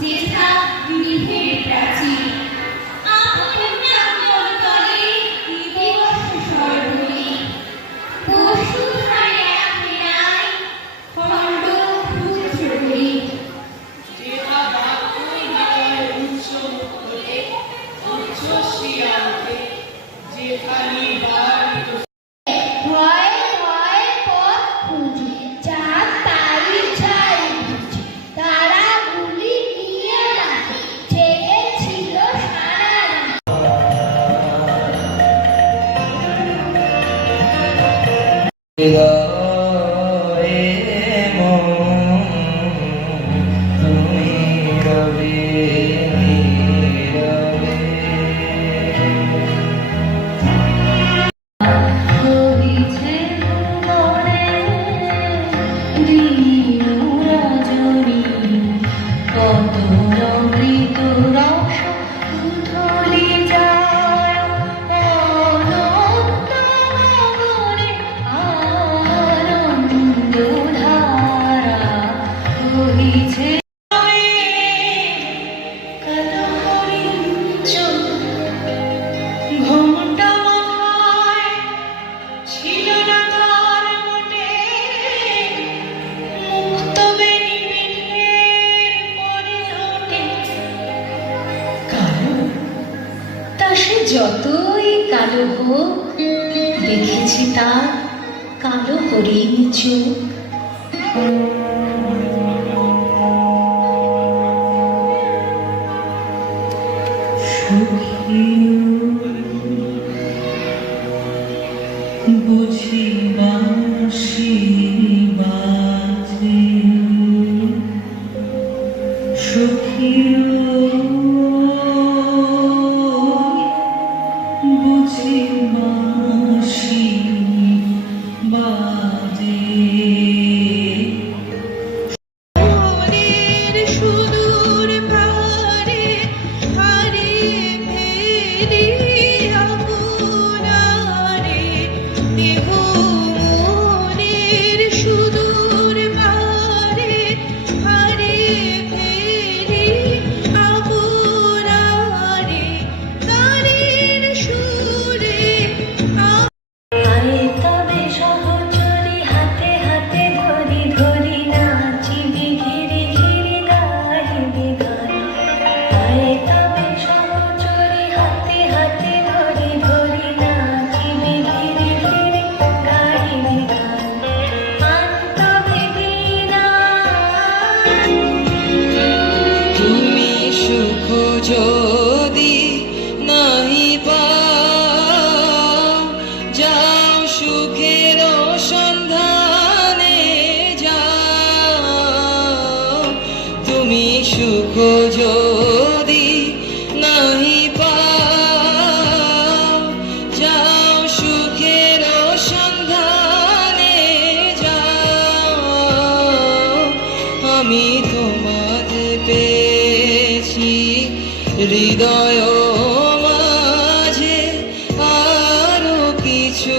যেথা গৃহের প্রাচীর আপন নাঙ্গল তলে দিবস সর্বরি বসুধারে আখেরায় খণ্ড পুত্র করি যেথা বাক্যই হয় উচ্চ হতে উচ্ছ্বসিয়া ওঠে যেথা নির্বাণিত ভয় ভয় পথ খুঁজি চাঁদ তারি ছাই বুঝি তারা গুলি নিয়ে রাখে জেগেছিল সারা রাত হৃদয়ে মন তুমি রবে নীরবে হইছে মনে দিন রজনী কত অমৃত রস ধরি যায় অনন্ত গগনে আনন্দ ধারা বহিছে কালো হরিণ ঘোমটা মাথায় ছিল না তার মোটে মুক্ত বেনি পিঠের পরে ওঠে কালো তা সে যতই কালো হোক দেখেছি তার কালো হরিণ চোখ বুঝি বাঁশি বাজে সখিও বুঝি বাঁশি বাজে মনের সুদূর পারে হারিয়ে ফেলি আপনারে দেহ মনের সুদূর পারে হারিয়ে ফেলি আপনারে গানের সুরে আয় তবে সহচরী হাতে হাতে ধরি ধরি নাচিবি ঘিরি ঘিরি গাহিবি গান আয় তবে সহচরী হাতে হাতে ধরি ধরি নাচিবি ঘিরি ঘিরি গাহিবি গান আন্তবে বীণা তুমি সুখ যদি নাহি পাও যাও সুখের সন্ধানে যাও তুমি সুখ যদি নাহি পাও যাও সুখের সন্ধানে যাও আমি তোমাকে পেয়েছি হৃদয় মাঝে আরো কিছু